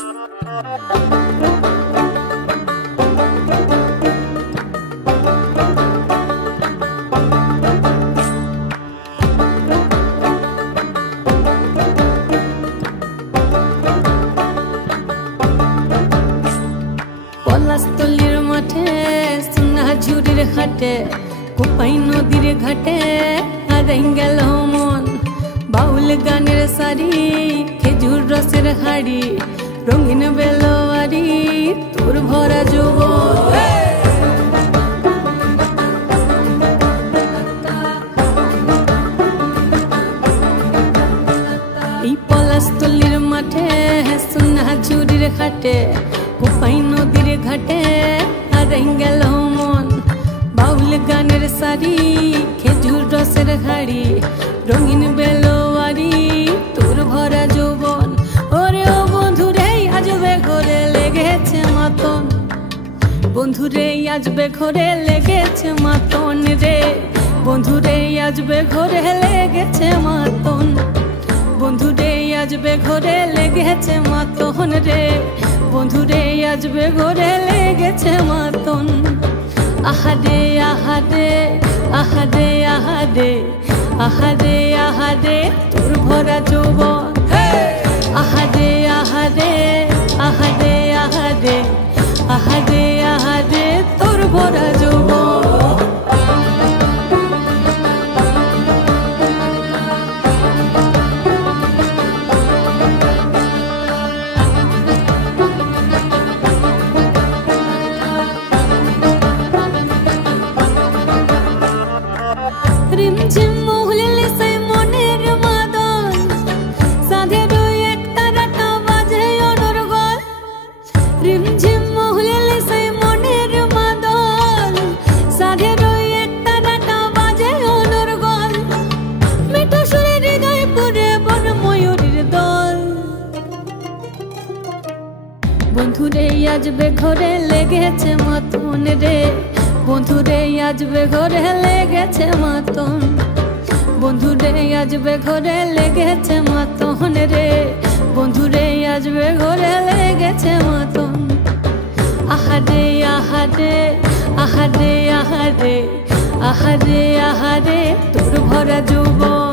পলাশতলির মাঠে সোনা ঝুড়ির ঘাটে কোপাই নদীর ঘাটে হারাই গেল মন বাউল গানের শাড়ি খেজুর রসের হাড়ি রঙিন বেলোয়ারি তোর ভরা যৌবন এই পলাশতলির মাঠে সোনা ঝুড়ির ঘাটে কোপাই নদীর ঘাটে হারাই গেল মন বাউল গানের শাড়ি খেজুর রসের হাড়ি রঙিন বেলোয়ারি তোর ভরা যৌবন ওরে ও বন্ধুরে আজবে ঘরে লেগেছে মাতন বন্ধুরে আজবে ঘরে লেগেছে মাতন রে বন্ধুরে আজবে ঘরে লেগেছে মাতন বন্ধুরে আজবে ঘরে লেগেছে মাতন রে বন্ধুরে আজবে ঘরে লেগেছে মাতন আহারে আহারে আহারে আহারে আহারে আহারে তোর ভরা যৌবন আহারে আহারে আহারে আহারে আহারে আহারে তোর ভরা যৌবন রিমঝিম মহুলিলে সেই মনের মাদল সাধের এক তারাটা বাজে অনর্গল রিমঝিম মহুলিলে সেই মনের মাদল সাধের এক তারাটা বাজে অনর্গল মিঠো সুরে হৃদয় পুরে বন ময়ূরীর দল বন্ধুরে আজবে ঘরে লেগেছে মাতন রে বন্ধুরে আজবে ঘরে লেগেছে মাতন বন্ধুরে আজবে ঘরে লেগেছে মাতন রে বন্ধুরে আজবে ঘরে লেগেছে মাতন আহারে আহারে আহারে আহারে আহারে আহারে তোর ভরা যৌবন